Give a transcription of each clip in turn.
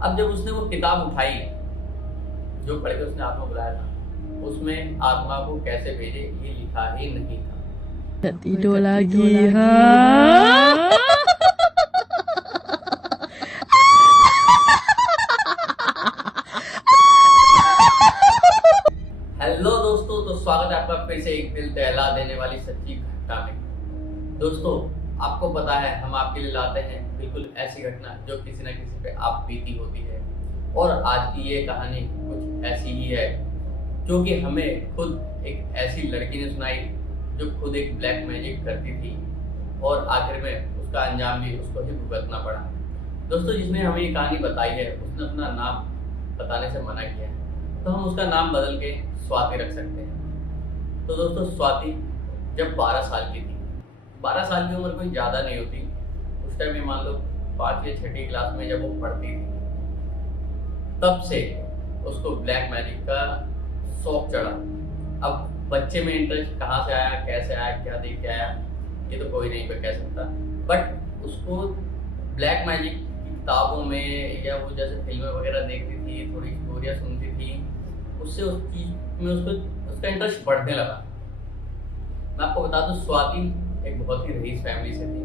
अब जब उसने वो किताब उठाई जो पढ़ के उसने आत्मा बुलाया था, उसमें आत्मा को कैसे भेजे ये लिखा ही नहीं था। Tidur lagi, ha? हेलो दोस्तों, तो स्वागत है आपका फिर से एक दिल दहला देने वाली सच्ची घटना में। दोस्तों, आपको पता है हम आपके लिए लाते हैं बिल्कुल ऐसी घटना जो किसी न किसी पे आप बीती होती है। और आज की ये कहानी कुछ ऐसी ही है जो कि हमें खुद एक ऐसी लड़की ने सुनाई जो खुद एक ब्लैक मैजिक करती थी और आखिर में उसका अंजाम भी उसको ही भुगतना पड़ा। दोस्तों, जिसने हमें ये कहानी बताई है उसने अपना नाम बताने से मना किया है, तो हम उसका नाम बदल के स्वाति रख सकते हैं। तो दोस्तों, स्वाति जब 12 साल की थी, 12 साल की उम्र कोई ज़्यादा नहीं होती, उस टाइम में मान लो 5 या 6ठी क्लास में जब वो पढ़ती थी, तब से उसको ब्लैक मैजिक का शौक चढ़ा। अब बच्चे में इंटरेस्ट कहाँ से आया, कैसे आया, क्या देख के आया, ये तो कोई नहीं कह सकता, बट उसको ब्लैक मैजिक की किताबों में या वो जैसे फिल्में वगैरह देखती थी, थोड़ी स्टोरियाँ सुनती थी, उससे उस चीज में उसको उसका इंटरेस्ट बढ़ने लगा। मैं आपको बता दूं, स्वाति एक बहुत ही रईस फैमिली से थी,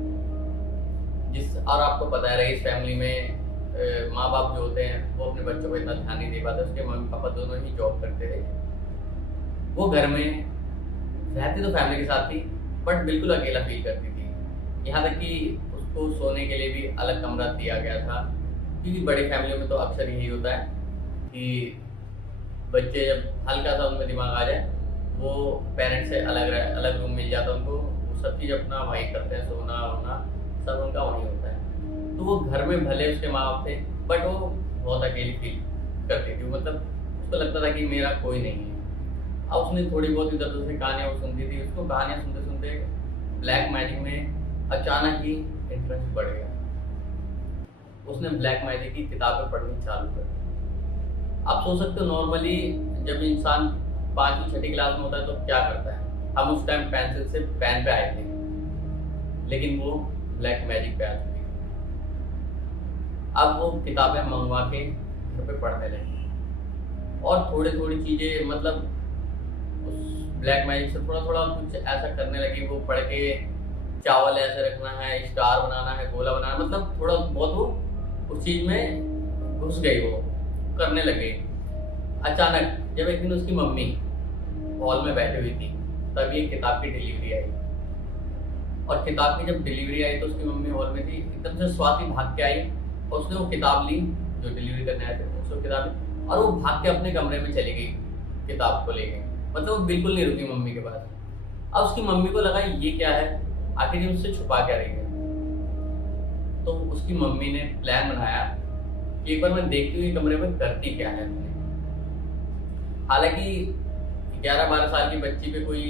और आपको पता है रईस फैमिली में माँ बाप जो होते हैं वो अपने बच्चों को इतना ध्यान नहीं दे पाते। उसके मम्मी पापा दोनों ही जॉब करते थे। वो घर में रहती तो फैमिली के साथ थी, बट बिल्कुल अकेला फील करती थी। यहाँ तक कि उसको सोने के लिए भी अलग कमरा दिया गया था, क्योंकि बड़ी फैमिलियों में तो अक्सर यही होता है कि बच्चे जब हल्का सा उनमें दिमाग आ जाए, वो पेरेंट्स से अलग रूम मिल जाता है उनको, वो सब चीज़ अपना वहीं करते हैं, सोना वोना सब उनका वहीं होता है। तो वो घर में भले उसके माँ बाप थे, बट वो बहुत अकेली फील करती थी। मतलब उसको लगता था कि मेरा कोई नहीं है। अब उसने थोड़ी बहुत इधर उधर से कहानियाँ वो सुनती थी, उसको कहानियाँ सुनते सुनते ब्लैक मैजिक में अचानक ही इंटरेस्ट बढ़ गया। उसने ब्लैक मैजिक की किताबें पढ़नी चालू कर दी। आप सोच सकते हो, नॉर्मली जब इंसान 5वीं 6ठी क्लास में होता है तो क्या करता है, हम उस टाइम पेंसिल से पेन पे आए थे, लेकिन वो ब्लैक मैजिक पे आ चुकी। अब वो किताबें मंगवा के घर पे पढ़ने लगी और थोड़ी थोड़ी चीजें, मतलब उस ब्लैक मैजिक से थोड़ा थोड़ा कुछ ऐसा करने लगी। वो पढ़ के चावल ऐसे रखना है, स्टार बनाना है, गोला बनाना है, मतलब थोड़ा बहुत वो उस चीज में घुस गई, वो करने लगी। अचानक जब एक दिन उसकी मम्मी हॉल में बैठी हुई थी, तब ये किताब की डिलीवरी आई। और किताब की जब डिलीवरी आई तो उसकी मम्मी हॉल में थी, एकदम से स्वाति भाग के आई और उसने वो किताब ली जो डिलीवरी करने आए थे, उसको किताब ली और वो भाग के अपने कमरे में चली गई किताब को लेके। मतलब वो बिल्कुल नहीं रुकी मम्मी के पास। अब उसकी मम्मी को लगा ये क्या है, आखिर ये उससे छुपा क्या रही है। तो उसकी मम्मी ने प्लान बनाया कि एक बार मैं देखती हूँ ये कमरे में करती क्या है। हालांकि 11-12 साल की बच्ची पे कोई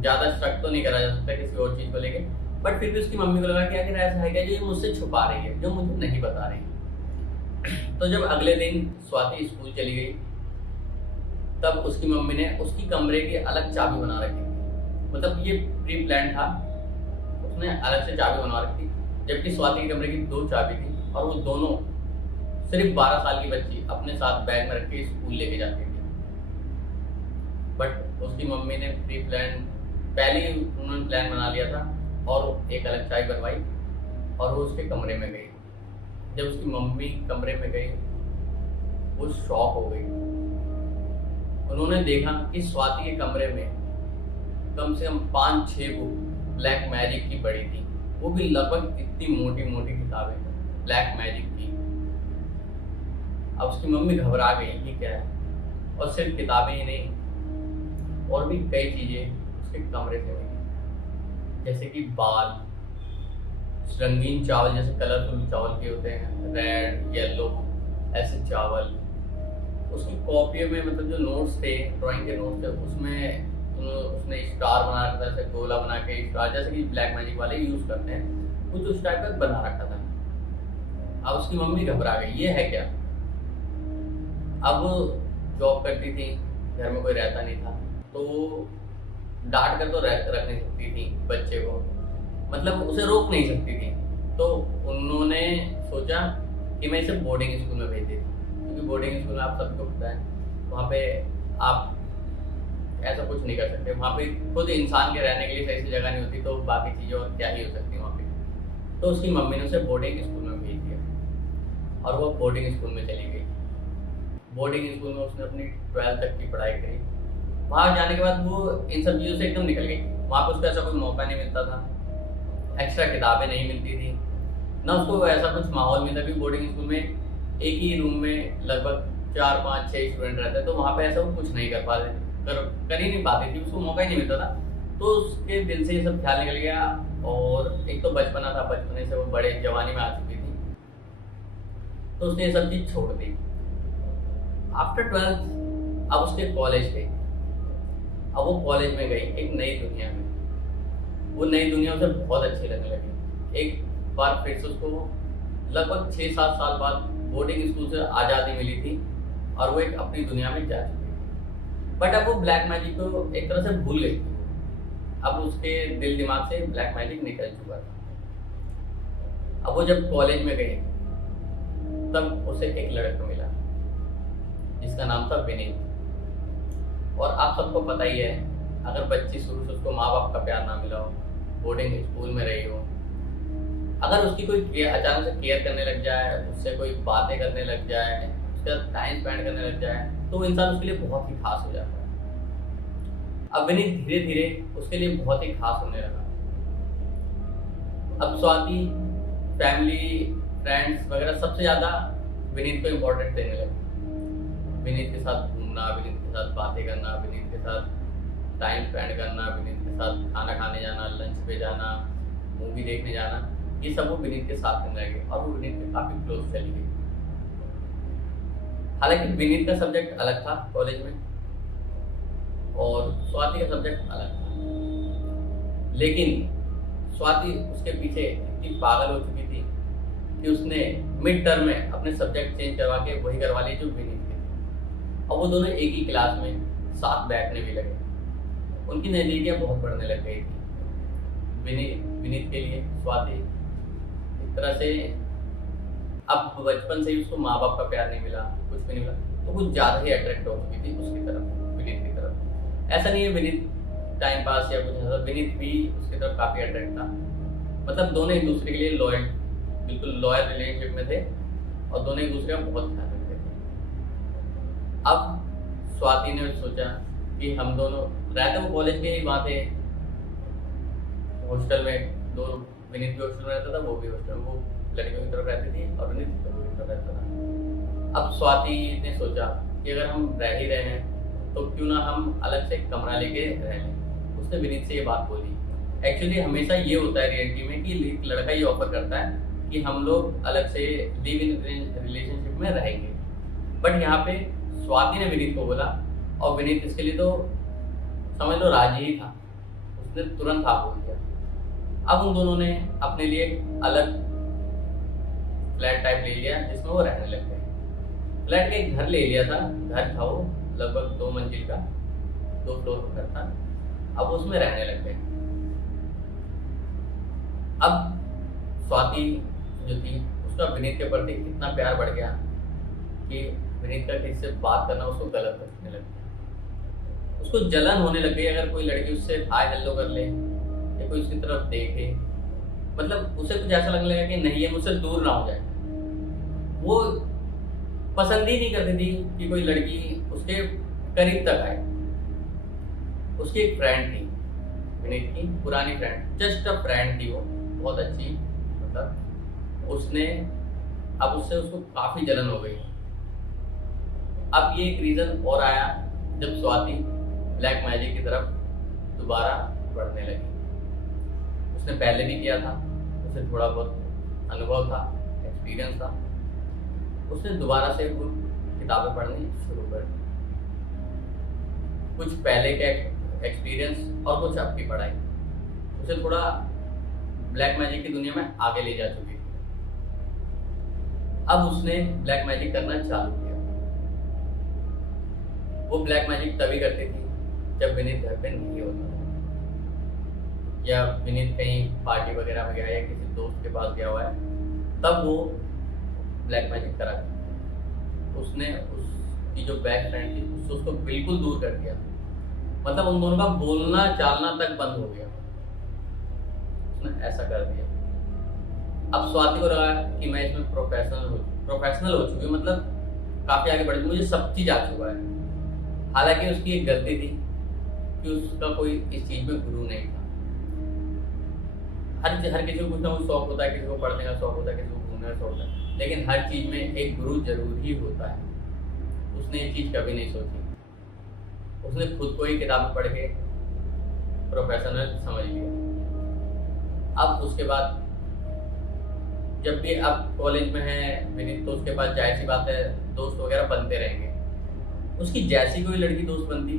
ज्यादा शक तो नहीं करा जा सकता किसी और चीज को लेके, बट फिर भी उसकी मम्मी को लगा कि आखिर ऐसा है क्या जो ये मुझसे छुपा रही है, जो मुझे नहीं बता रही। तो जब अगले दिन स्वाति स्कूल चली गई, तब उसकी मम्मी ने उसकी कमरे की अलग चाबी बना रखी थी। मतलब ये प्री प्लान था, उसने अलग से चाबी बना रखी थी, जबकि स्वाति के कमरे की 2 चाबी थी और वो दोनों सिर्फ 12 साल की बच्ची अपने साथ बैग में रख के स्कूल लेके जाती थी। बट उसकी मम्मी ने प्री प्लान पहले ही उन्होंने प्लान बना लिया था और एक अलग चाबी बनवाई और वो उसके कमरे में गई। जब उसकी मम्मी कमरे में गई, वो शॉक हो गई। उन्होंने देखा कि स्वाति के कमरे में कम से कम 5-6 बुक ब्लैक मैजिक की पड़ी थी, वो भी लगभग इतनी मोटी मोटी किताबें ब्लैक मैजिक की। अब उसकी मम्मी घबरा गई, ये क्या है। और सिर्फ किताबें ही नहीं, और भी कई चीजें उसके कमरे से मिली, जैसे कि बाल, रंगीन चावल, जैसे कलरफुल चावल के होते हैं, रेड, येलो, ऐसे चावल। उसकी कॉपियों में, मतलब जो नोट्स थे, ड्राइंग के नोट्स थे, उसमें उसने स्टार बना रखा था, जैसे गोला बना के स्टार, जैसे कि ब्लैक मैजिक वाले यूज करते हैं, कुछ उस टाइप का बना रखा था। अब उसकी मम्मी घबरा गई, ये है क्या। अब वो जॉब करती थी, घर में कोई रहता नहीं था, तो डांट कर तो रख नहीं सकती थी बच्चे को, मतलब उसे रोक नहीं सकती थी। तो उन्होंने सोचा कि मैं इसे बोर्डिंग स्कूल में भेज देती हूँ, क्योंकि बोर्डिंग स्कूल में आप सभी को पता है वहाँ पे आप ऐसा कुछ नहीं कर सकते। वहाँ पे खुद इंसान के रहने के लिए सही सी जगह नहीं होती, तो बाकी चीज़ें और क्या ही हो सकती है वहाँ पे। तो उसकी मम्मी ने उसे बोर्डिंग स्कूल में भेज दिया और वो बोर्डिंग स्कूल में चली गई। बोर्डिंग स्कूल में उसने अपनी 12th तक की पढ़ाई करी। वहाँ जाने के बाद वो इन सब चीज़ों से एकदम निकल गई। वहाँ पर उसको ऐसा कोई मौका नहीं मिलता था, एक्स्ट्रा किताबें नहीं मिलती थी, ना उसको ऐसा कुछ माहौल मिलता। भी बोर्डिंग स्कूल में एक ही रूम में लगभग 4, 5, 6 स्टूडेंट रहते, तो वहाँ पे ऐसा वो कुछ नहीं कर ही नहीं पाती थी, उसको मौका ही नहीं मिलता था। तो उसके दिल से ये सब ख्याल निकल गया। और एक तो बचपना था, बचपने से वो बड़े जवानी में आ चुकी थी, तो उसने ये सब चीज़ छोड़ दी। आफ्टर 12th अब उसके कॉलेज गई। अब वो कॉलेज में गई एक नई दुनिया में। वो नई दुनिया उसे बहुत अच्छी लगने लगी। एक बार फिर से उसको लगभग 6-7 साल बाद बोर्डिंग स्कूल से आज़ादी मिली थी और वो एक अपनी दुनिया में जा चुकी थी। बट अब वो ब्लैक मैजिक को एक तरह से भूल गई थी। अब उसके दिल दिमाग से ब्लैक मैजिक निकल चुका था। अब वो जब कॉलेज में गई तब उसे एक लड़का मिला जिसका नाम था विनीत। और आप सबको पता ही है, अगर बच्ची शुरू से उसको माँ बाप का प्यार ना मिला हो, बोर्डिंग स्कूल में रही हो, अगर उसकी कोई अचानक से केयर करने लग जाए, उससे कोई बातें करने लग जाए, उसके साथ टाइम स्पेंड करने लग जाए, तो वो इंसान उसके लिए बहुत ही खास हो जाता है। अब विनीत धीरे धीरे उसके लिए बहुत ही खास होने लगा। अब स्वाति फैमिली, फ्रेंड्स वगैरह सबसे ज़्यादा विनीत को इम्पोर्टेंट देने लगी। विनीत के साथ घूमना, विनीत के साथ बातें करना, विनीत के साथ टाइम स्पेंड करना, विनीत के साथ खाना खाने जाना, लंच पे जाना, मूवी देखने जाना, ये सब वो विनीत के साथ करने लगे और वो विनीत के काफ़ी क्लोज चली गई। हालांकि विनीत का सब्जेक्ट अलग था कॉलेज में और स्वाति का सब्जेक्ट अलग था, लेकिन स्वाति उसके पीछे इतनी पागल हो चुकी थी कि उसने मिड टर्म में अपने सब्जेक्ट चेंज करवा के वही करवा लिए जो विनीत के थे। और वो दोनों एक ही क्लास में साथ बैठने भी लगे। उनकी नज़दीकियाँ बहुत बढ़ने लग गई थी। विनीत के लिए स्वाति एक तरह से, अब बचपन से ही उसको माँ बाप का प्यार नहीं मिला, कुछ भी नहीं मिला, तो कुछ ज़्यादा ही अट्रैक्ट हो चुकी थी उसकी तरफ, विनीत की तरफ। ऐसा नहीं है विनीत टाइम पास या कुछ ऐसा, विनीत भी उसकी तरफ काफ़ी अट्रैक्ट था। मतलब दोनों एक दूसरे के लिए लॉयल, बिल्कुल लॉयल रिलेशनशिप में थे और दोनों एक दूसरे का बहुत ध्यान रखते थे। अब स्वाति ने सोचा कि हम दोनों रहते, वो कॉलेज के ही वहाँ थे हॉस्टल में, दो विनीत भी हॉस्टल में रहता था, वो भी हॉस्टल में, वो लड़कियों की तरफ रहती थी और विनीत लड़कों की तरफ रहता था। अब स्वाति ने सोचा कि अगर हम रह ही रहे हैं तो क्यों ना हम अलग से कमरा लेके रह लें। उसने विनीत से ये बात बोली। एक्चुअली हमेशा ये होता है रियलिटी में कि एक लड़का ये ऑफर करता है कि हम लोग अलग से लिव इन रिलेशनशिप में रहेंगे, बट यहाँ पे स्वाति ने विनीत को बोला और विनीत इसके लिए तो समझ लो राजी ही था, उसने तुरंत हाँ बोल दिया। अब उन दोनों ने अपने लिए अलग फ्लैट टाइप ले लिया जिसमें वो रहने लग गए। फ्लैट का एक घर ले लिया था, घर था वो लगभग 2 मंजिल का, 2 फ्लोर का घर था। अब उसमें रहने लग गए। अब स्वाति जो थी उसका विनीत के प्रति इतना प्यार बढ़ गया कि विनीत का किसी से बात करना उसको गलत लगने लग गया। उसको जलन होने लग गई अगर कोई लड़की उससे हाय हेलो कर ले या कोई उसकी तरफ देखे, मतलब उसे कुछ ऐसा लगने लगा कि नहीं ये मुझसे दूर ना हो जाए। वो पसंद ही नहीं करती थी कि कोई लड़की उसके करीब तक आए। उसकी एक फ्रेंड थी विनीत की, पुरानी फ्रेंड, जस्ट अ फ्रेंड थी वो, बहुत अच्छी, मतलब उसने अब उससे उसको काफी जलन हो गई। अब ये एक रीजन और आया जब स्वाति ब्लैक मैजिक की तरफ दोबारा बढ़ने लगी। उसने पहले भी किया था, उसे थोड़ा बहुत अनुभव था, एक्सपीरियंस था। उसने दोबारा से वो किताबें पढ़नी शुरू कर दी, कुछ पहले के एक्सपीरियंस और कुछ अब की पढ़ाई उसे थोड़ा ब्लैक मैजिक की दुनिया में आगे ले जा चुकी थी। अब उसने ब्लैक मैजिक करना चालू किया। वो ब्लैक मैजिक तभी करती थी जब विनीत घर पे नहीं होता था, या विनीत कहीं पार्टी वगैरह में गया या किसी दोस्त के पास गया हुआ है, तब वो ब्लैक मैजिक करा के उसने उसकी जो बेस्ट फ्रेंड थी उससे उसको बिल्कुल दूर कर दिया। मतलब उन दोनों का बोलना चालना तक बंद हो गया, उसने ऐसा कर दिया। अब स्वाति को लगा कि मैं इसमें प्रोफेशनल हो चुकी हूँ, मतलब काफी आगे बढ़ चुकी, मुझे सब चीज आ चुका है। हालांकि उसकी एक गलती थी कि उसका कोई इस चीज में गुरु नहीं था। हर किसी को कुछ ना कुछ शौक होता है, किसी को पढ़ने का शौक होता है, किसी को घूमने का शौक होता है, लेकिन हर चीज में एक गुरु जरूर ही होता है। उसने ये चीज कभी नहीं सोची, उसने खुद को ही किताब पढ़ के प्रोफेशनल समझ लिया। अब उसके बाद जब भी अब कॉलेज में है विनीत, तो उसके पास जाहिर सी बात है दोस्त वगैरह बनते रहेंगे। उसकी जैसी कोई लड़की दोस्त बनती,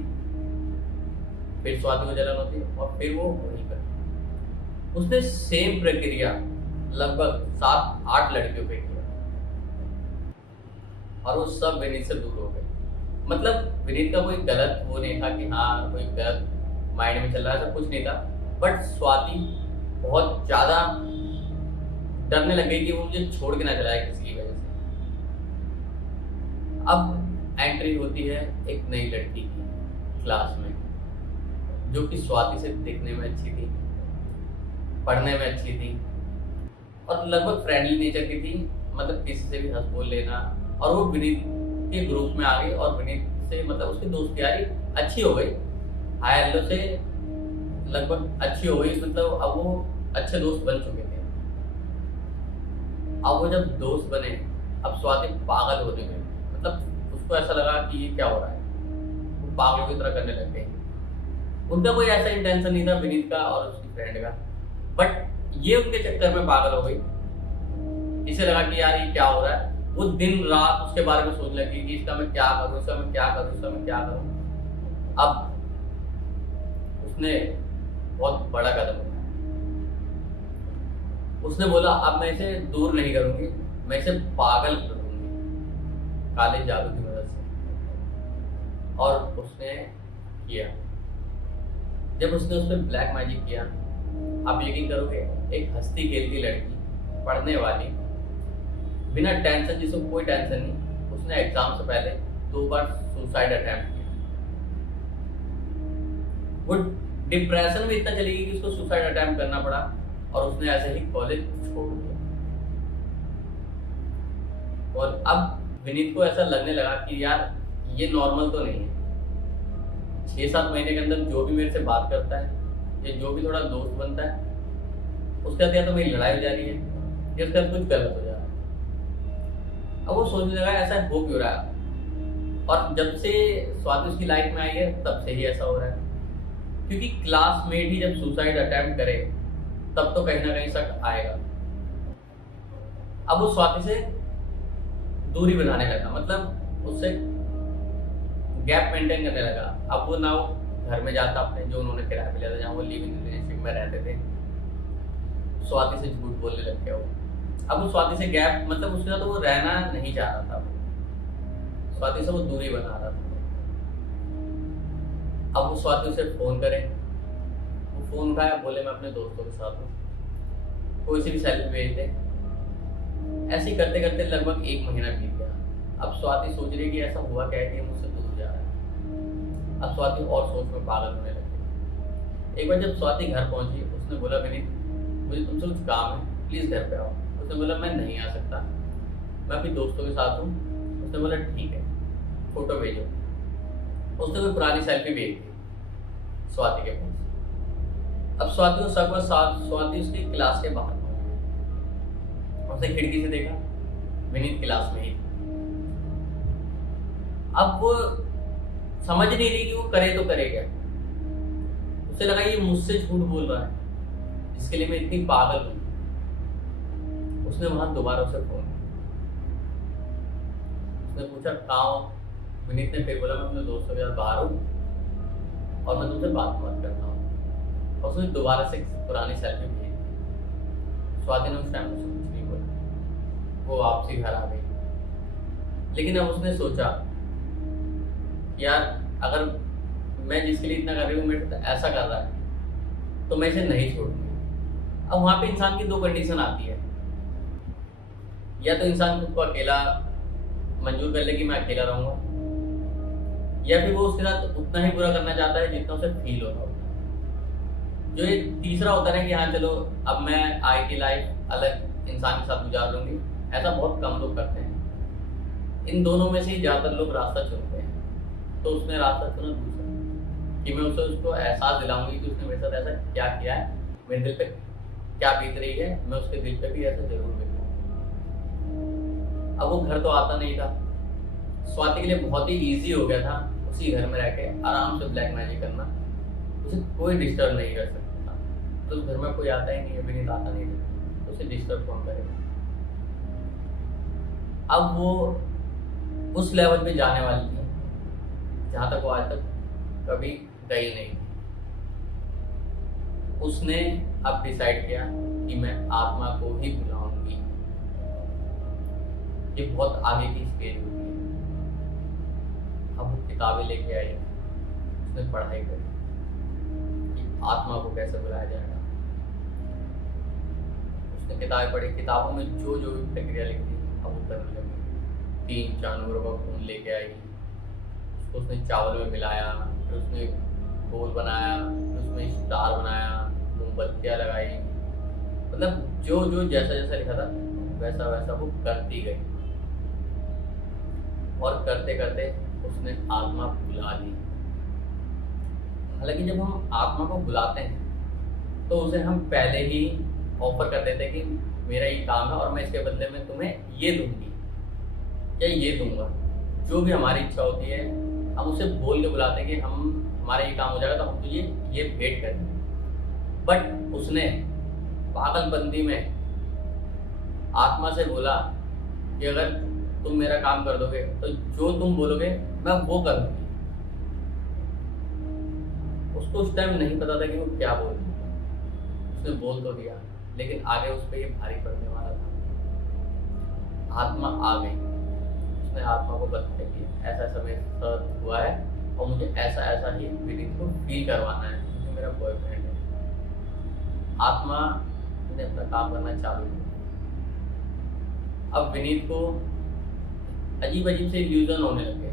फिर स्वाति को जलन होती और फिर वो वही करती। उसने सेम प्रक्रिया लगभग 7-8 लड़कियों पे किया और वो सब विनीत से दूर हो गए। मतलब विनीत का कोई गलत वो नहीं था कि हाँ कोई गलत माइंड में चल रहा है, ऐसा कुछ नहीं था, बट स्वाति बहुत ज्यादा डरने लग गई कि वो मुझे छोड़ के ना चलाए किसी की वजह से। अब एंट्री होती है एक नई लड़की की क्लास में, जो कि स्वाति से दिखने में अच्छी थी, पढ़ने में अच्छी थी और लगभग फ्रेंडली नेचर की थी, मतलब किसी से भी हंस बोल लेना। और वो विनीत के ग्रुप में आ गई और विनीत से मतलब उसकी दोस्ती यारी अच्छी हो गई, हाई हेलो से लगभग अच्छी हो गई, मतलब अब वो अच्छे दोस्त बन चुके थे। अब वो जब दोस्त बने, अब स्वाति पागल होने गई, मतलब उसको ऐसा लगा कि ये क्या हो रहा है, वो पागलों की तरह करने लग गई। उनका कोई ऐसा इंटेंशन नहीं था विनीत का और उसकी फ्रेंड का, बट ये उनके चक्कर में पागल हो गई। इसे लगा कि यार ये क्या हो रहा है, वो दिन रात उसके बारे में सोचने लगी कि इसका मैं क्या करूं, इसका मैं क्या करूं, इसका मैं क्या करूं। अब उसने बहुत बड़ा कदम उठाया। उसने बोला अब मैं इसे दूर नहीं करूंगी, मैं इसे पागल कर दूंगी काले जादू की मदद से। और उसने किया। जब उसने उस पर ब्लैक मैजिक किया, आप यकीन करोगे, एक हंसती खेलती लड़की, पढ़ने वाली, बिना टेंशन, जिसको कोई टेंशन नहीं, उसने एग्जाम से पहले 2 बार सुसाइड अटेम्प्ट किया। वो डिप्रेशन में इतना चली गई कि उसको सुसाइड अटेम्प्ट करना पड़ा और उसने ऐसे ही कॉलेज छोड़ दिया। और अब विनीत को ऐसा लगने लगा कि यार ये नॉर्मल तो नहीं है। 6-7 महीने के अंदर जो भी मेरे से बात करता है या जो भी थोड़ा दोस्त बनता है, उसके साथ या तो मेरी लड़ाई हो जा रही है या उसके साथ कुछ गलत हो जा रहा है। अब वो सोचने लगा ऐसा हो क्यों रहा है, और जब से स्वाति उसकी लाइफ में आई है तब से ही ऐसा हो रहा है। क्योंकि क्लासमेट ही जब सुसाइड अटेम्प्ट करे तब तो कहीं ना कहीं शक आएगा। अब वो स्वाति से दूरी बनाने लगा, मतलब उससे गैप मेंटेन करने लगा। अब वो ना वो घर में जाता अपने, जो उन्होंने किराए पे लिया था, जहाँ वो लिव इन रिलेशनशिप में रहते थे, स्वाति से झूठ बोलने लग गया वो। अब वो स्वाति से गैप, मतलब उसके साथ वो रहना नहीं चाह रहा था, स्वाति से वो दूरी बना रहा था। अब वो स्वाति उसे फोन करे, वो फोन उठाया, बोले मैं अपने दोस्तों के साथ हूँ, कोई सी भी सेल्फी भेज दे। ऐसे ही करते करते लगभग 1 महीना बीत गया। अब स्वाति सोच रही कि ऐसा हुआ क्या है कि मुझसे दूर जा रहा है। अब स्वाति और सोच में पागल होने लगी। एक बार जब स्वाति घर पहुंची, उसने बोला विनीत मुझे तुमसे कुछ काम है, प्लीज घर पे आओ। उसने बोला मैं नहीं आ सकता, मैं अपने दोस्तों के साथ हूँ। उसने बोला ठीक है, फोटो भेजो। उसने कोई पुरानी सेल्फी भेज दी स्वाति के पास। अब स्वाति को शक हुआ, स्वाति उसकी क्लास के बाहर पहुंच। उसने खिड़की से देखा, विनीत क्लास में ही। अब वो समझ नहीं रही कि वो करे तो करे क्या। उसे लगा ये मुझसे झूठ बोल रहा है, जिसके लिए मैं इतनी पागल हूं। उसने वहां दोबारा उसे फोन किया। उसने पूछा कहाँ हो? विनीत ने फिर बोला मैं अपने दोस्तों के साथ बाहर हूँ और मैं तुमसे बात करता हूँ। और उसने दोबारा से पुरानी सेल्फी भेजी। स्वाति ने उस टाइम कुछ नहीं बोला, वो वापसी घर आ गई। लेकिन अब उसने सोचा यार अगर मैं जिसके लिए इतना कर रही हूँ मेरे साथ ऐसा कर रहा है तो मैं इसे नहीं छोड़ूंगी। अब वहां पे इंसान की 2 कंडीशन आती है, या तो इंसान खुद को अकेला मंजूर कर ले कि मैं अकेला रहूंगा, या फिर वो उसके साथ उतना ही बुरा करना चाहता है जितना उसे फील हो रहा होता है। जो ये तीसरा होता है कि हाँ चलो अब मैं आईटी लाइफ अलग इंसान के साथ गुजार लूंगी, ऐसा बहुत कम लोग करते हैं। इन दोनों में से ही ज्यादातर लोग रास्ता चुनते हैं। तो उसने रास्ता चुना दूसरा कि मैं उसको एहसास दिलाऊंगी कि उसने मेरे साथ ऐसा क्या किया है, मेरे दिल पे क्या बीत रही है, मैं उसके दिल पे भी ऐसा जरूर बीतूंगा। अब वो घर तो आता नहीं था। स्वाति के लिए बहुत ही इजी हो गया था उसी घर में रह के आराम से ब्लैक मैजिक करना, उसे कोई डिस्टर्ब नहीं कर सकता था। तो उस घर में कोई आता ही नहीं है, विनीत आता नहीं था, तो उसे डिस्टर्ब कौन करेगा। अब वो उस लेवल पे जाने वाली थी जहां तक वो आज तक कभी गई नहीं थी। उसने अब डिसाइड किया कि मैं आत्मा को ही बुलाऊंगी। ये बहुत आगे की स्टेज होती है। अब वो किताबें लेके आई, उसने पढ़ाई करी कि आत्मा को कैसे बुलाया जाएगा। उसने किताबें पढ़ी, किताबों में जो जो भी प्रक्रिया लिखी अब वो करने लगी। 3 जानवरों का खून लेके आई, उसको उसने चावल में मिलाया, फिर उसने गोल बनाया, फिर उसमें स्टार बनाया, मोमबत्तियां लगाई, मतलब जो जो जैसा जैसा लिखा था वैसा वैसा वो करती गई। और करते करते उसने आत्मा बुला ली। हालांकि जब हम आत्मा को बुलाते हैं तो उसे हम पहले ही ऑफर कर देते हैं कि मेरा ये काम है और मैं इसके बदले में तुम्हें ये दूंगी या ये दूंगा। जो भी हमारी इच्छा होती है हम उसे बोल के बुलाते हैं कि हमारा ये काम हो जाएगा तो हम तुझे ये भेंट करेंगे। बट उसने पागलपंती में आत्मा से बोला कि अगर तुम मेरा काम कर दोगे तो जो तुम बोलोगे मैं वो करूंगी। उसको उस टाइम नहीं पता था कि वो क्या बोल रही है। उसने बोल तो दिया, लेकिन आगे उस पर ये भारी पड़ने वाला था। आत्मा आ गई, उसने आत्मा को बताया कि ऐसा ऐसा मेरे साथ हुआ है और मुझे ऐसा ऐसा ही विनीत को फील करवाना है क्योंकि मेरा बॉयफ्रेंड है। आत्मा ने अपना काम करना चालू किया। अब विनीत को अजीब अजीब से इल्यूजन होने लगे।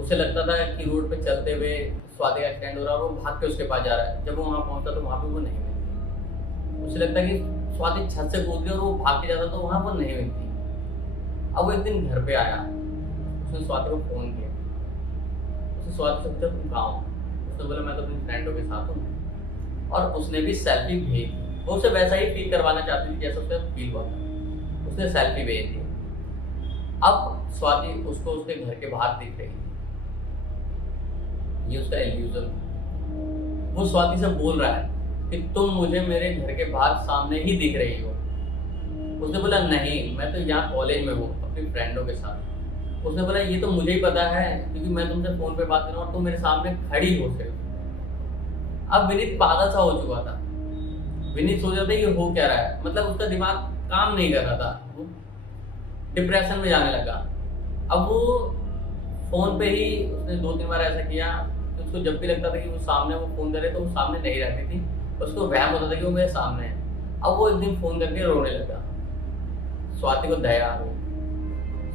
उसे लगता था कि रोड पे चलते हुए स्वाति का एक्सीडेंट हो रहा है और वो भाग के उसके पास जा रहा है। जब वो वहां पहुंचता तो वहां पे वो नहीं मिलती। उसे लगता कि स्वाति छत से कूद गई और वो भाग के जाता तो वहां वो नहीं मिलती। अब वो एक दिन घर पे आया, उसने स्वाति को फोन किया। उसने स्वाति से पूछा तुम कहाँ हो? उसने बोला मैं तो अपनी फ्रेंडों के साथ हूँ। और उसने भी सेल्फी भेजी। वो उसे वैसा ही फील करवाना चाहती थी जैसा उसका फील हुआ था। उसने सेल्फी भेज दी। अब स्वाति उसको उसके घर के बाहर दिख रही थी। ये उसका इल्यूजन। वो स्वाति से बोल रहा है कि तुम मुझे मेरे घर के बाहर सामने ही दिख रही हो। उसने बोला नहीं, मैं तो यहाँ कॉलेज में हूँ अपनी फ्रेंडों के साथ। उसने बोला ये तो मुझे ही पता है क्योंकि मैं तुमसे फोन पे बात कर रहा हूँ और तुम मेरे सामने खड़ी हो सिर्फ। अब विनीत पागल सा हो चुका था। विनीत सोच रहा था ये हो क्या रहा है, मतलब उसका दिमाग काम नहीं कर रहा था, वो डिप्रेशन में जाने लगा। अब वो फोन पे ही उसने 2-3 बार ऐसा किया कि उसको जब भी लगता था कि वो सामने वो फोन करे तो वो सामने नहीं रहती थी, उसको वहम होता था कि वो मेरे सामने है। अब वो एक दिन फोन करके रोने लगा। स्वाति को दया आ गई।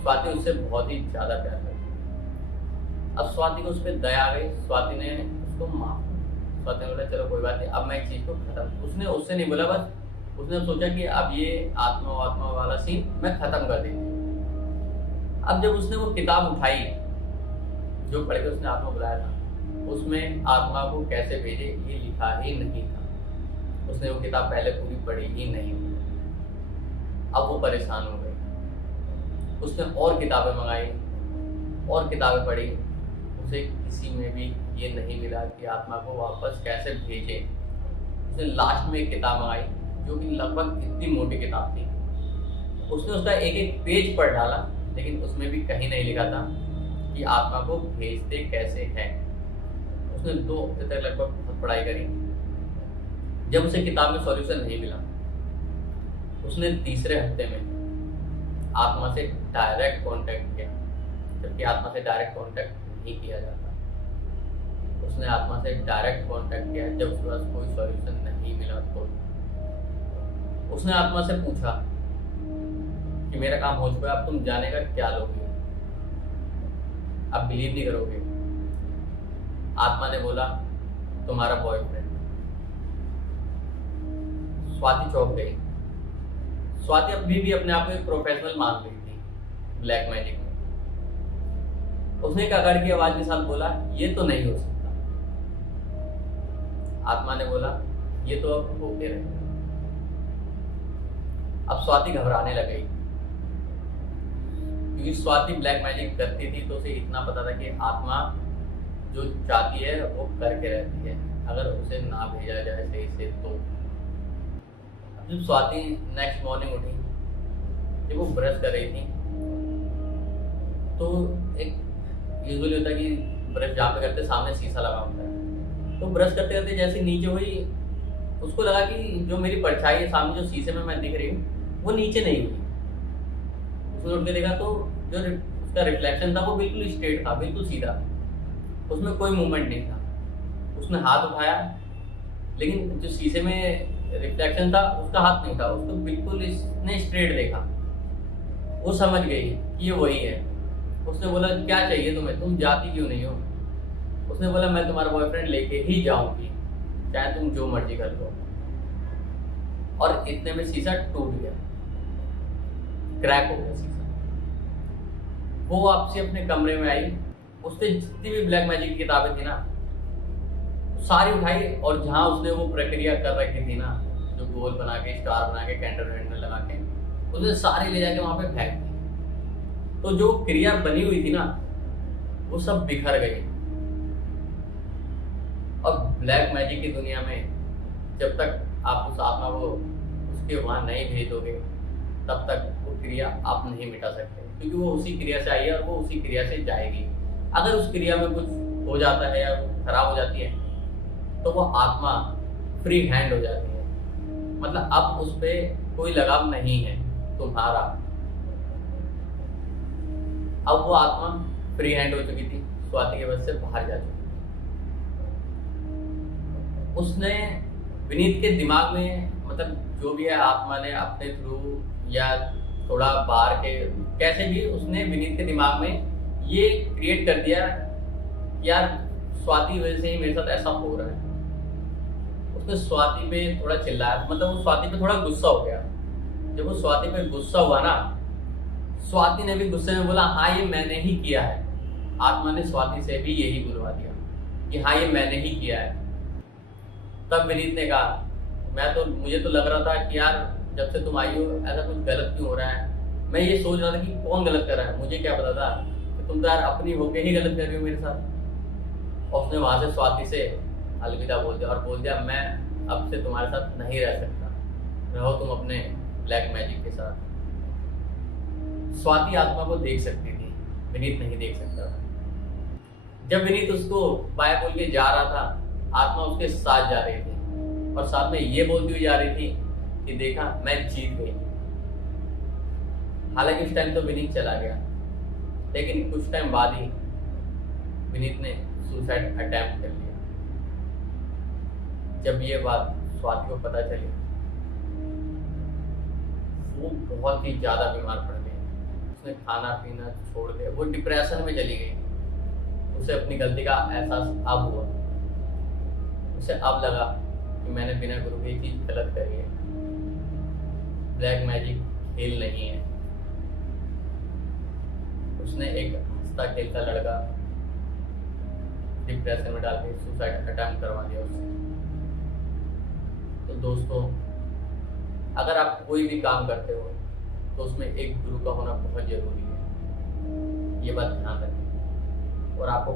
स्वाति उससे बहुत ही ज्यादा प्यार करती। अब स्वाति को उस पर दया आ गई। स्वाति ने उसको माफ किया। स्वाति ने बोला चलो कोई बात नहीं, अब मैं इस चीज को खत्म। उसने उससे नहीं बोला, बस उसने सोचा कि अब ये आत्मा वाला सीन मैं खत्म कर देती। अब जब उसने वो किताब उठाई जो पढ़ के उसने आत्मा बुलाया था, उसमें आत्मा को कैसे भेजे ये लिखा ही नहीं था। उसने वो किताब पहले पूरी पढ़ी ही नहीं थी। अब वो परेशान हो गई। उसने और किताबें मंगाई और किताबें पढ़ी। उसे किसी में भी ये नहीं मिला कि आत्मा को वापस कैसे भेजे। उसने लास्ट में एक किताब मंगाई जो कि लगभग इतनी मोटी किताब थी। उसने उसका एक एक पेज पढ़ डाला, लेकिन उसमें भी कहीं नहीं लिखा था कि आत्मा को भेजते कैसे हैं। उसने 2 हफ्ते तक लगभग बहुत पढ़ाई करी। जब उसे किताब में सॉल्यूशन नहीं मिला, उसने तीसरे हफ्ते में आत्मा से डायरेक्ट कांटेक्ट किया, जबकि आत्मा से डायरेक्ट कांटेक्ट नहीं किया जाता। उसने आत्मा से डायरेक्ट कांटेक्ट किया जब उसके पास कोई सॉल्यूशन नहीं मिला तो उसने आत्मा से पूछा कि मेरा काम हो चुका है, अब तुम जाने का क्या लोगे। आप बिलीव नहीं करोगे, आत्मा ने बोला तुम्हारा बॉयफ्रेंड। स्वाति चौंक गई। स्वाति अभी भी अपने आप को एक प्रोफेशनल मान रही थी ब्लैक मैजिक में। उसने एक अकड़ की आवाज के साथ बोला ये तो नहीं हो सकता। आत्मा ने बोला ये तो अब होते रहे। अब स्वाति घबराने लग गई, क्योंकि स्वाति ब्लैक मैजिक करती थी तो उसे इतना पता था कि आत्मा जो चाहती है वो करके रहती है, अगर उसे ना भेजा जाए सही से तो। अब जब स्वाति नेक्स्ट मॉर्निंग उठी, जब वो ब्रश कर रही थी तो एक यूजुअली होता है कि ब्रश जहाँ पे करते सामने शीशा लगा होता है, तो ब्रश करते करते जैसे नीचे हुई उसको लगा कि जो मेरी परछाई है सामने जो शीशे में मैं दिख रही हूँ वो नीचे नहीं हुई। उसने उठ के देखा तो जो उसका रिफ्लेक्शन था वो बिल्कुल स्ट्रेट था, बिल्कुल सीधा, उसमें कोई मूवमेंट नहीं था। उसने हाथ उठाया लेकिन जो शीशे में रिफ्लेक्शन था उसका हाथ नहीं था, उसको बिल्कुल इसने स्ट्रेट देखा। वो समझ गई कि ये वही है। उसने बोला क्या चाहिए तुम्हें, तुम जाती क्यों नहीं हो। उसने बोला मैं तुम्हारा बॉयफ्रेंड लेके ही जाऊंगी, चाहे तुम जो मर्जी कर लो। और इतने में शीशा टूट गया, क्रैक हो गया शीशा। वो वापसी अपने कमरे में आई, उसने जितनी भी ब्लैक मैजिक की किताबें थी ना सारी उठाई, और जहां उसने वो प्रक्रिया कर रखी थी ना, जो गोल बना के स्टार बना के कैंडल वैंडल लगा के, उसने सारी ले जाके वहां पे फेंक दी। तो जो क्रिया बनी हुई थी ना वो सब बिखर गई। और ब्लैक मैजिक की दुनिया में जब तक आप उस आत्मा को उसके वहां नहीं भेज दोगे तब तक वो क्रिया आप नहीं मिटा सकते, क्योंकि वो उसी क्रिया से आई है और वो उसी क्रिया से जाएगी। अगर उस क्रिया में कुछ हो जाता है या खराब हो जाती है तो वो आत्मा फ्री हैंड हो जाती है, मतलब अब उस पर कोई लगाव नहीं है तुम्हारा। अब वो आत्मा फ्री हैंड हो चुकी थी, स्वाति के बस से बाहर जा चुकी। उसने विनीत के दिमाग में, मतलब जो भी है आत्मा ने अपने थ्रू या थोड़ा बाहर के कैसे भी उसने विनीत के दिमाग में ये क्रिएट कर दिया कि यार स्वाति वजह से ही मेरे साथ ऐसा हो रहा है। उसने स्वाति पे थोड़ा चिल्लाया, मतलब वो स्वाति पे थोड़ा गुस्सा हो गया। जब वो स्वाति पे गुस्सा हुआ ना, स्वाति ने भी गुस्से में बोला हाँ ये मैंने ही किया है। आत्मा ने स्वाति से भी यही बुलवा दिया कि हाँ ये मैंने ही किया है। तब विनीत ने कहा मुझे तो लग रहा था कि यार जब से तुम आई हो ऐसा कुछ गलत क्यों हो रहा है। मैं ये सोच रहा था कि कौन गलत कर रहा है, मुझे क्या पता था कि तुम तो यार अपनी होके ही गलत कर रही हो मेरे साथ। और उसने वहां से स्वाति से अलविदा बोल दिया और बोल दिया मैं अब से तुम्हारे साथ नहीं रह सकता, रहो तुम अपने ब्लैक मैजिक के साथ। स्वाति आत्मा को देख सकती थी, विनीत नहीं देख सकता था। जब विनीत उसको बाय बोल के जा रहा था, आत्मा उसके साथ जा रही थी और साथ में ये बोलती हुई जा रही थी कि देखा मैं जीत गई। हालांकि उस टाइम तो विनीत चला गया, लेकिन कुछ टाइम बाद ही विनीत ने सुसाइड अटेम्प्ट कर लिया। जब ये बात स्वाति को पता चली वो बहुत ही ज्यादा बीमार पड़ गई। उसने खाना पीना छोड़ के वो डिप्रेशन में चली गई। उसे अपनी गलती का एहसास अब हुआ। उसे अब लगा कि मैंने बिना गुरु की चीज गलत करी है। ब्लैक मैजिक खेल नहीं है। उसने एक हंसता खेलता लड़का डिप्रेशन में डाल के सुसाइड अटेम्प्ट करवा दिया उससे। तो दोस्तों, अगर आप कोई भी काम करते हो तो उसमें एक गुरु का होना बहुत जरूरी है, ये बात ध्यान रखें। और आपको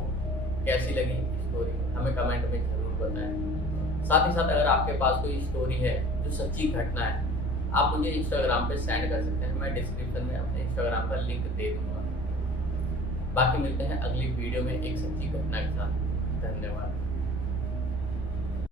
कैसी लगी स्टोरी हमें कमेंट में जरूर बताएं। साथ ही साथ अगर आपके पास कोई स्टोरी है जो सच्ची घटना है, आप मुझे इंस्टाग्राम पे सेंड कर सकते हैं। मैं डिस्क्रिप्शन में अपने इंस्टाग्राम का लिंक दे दूंगा। बाकी मिलते हैं अगली वीडियो में एक सच्ची घटना के साथ। धन्यवाद।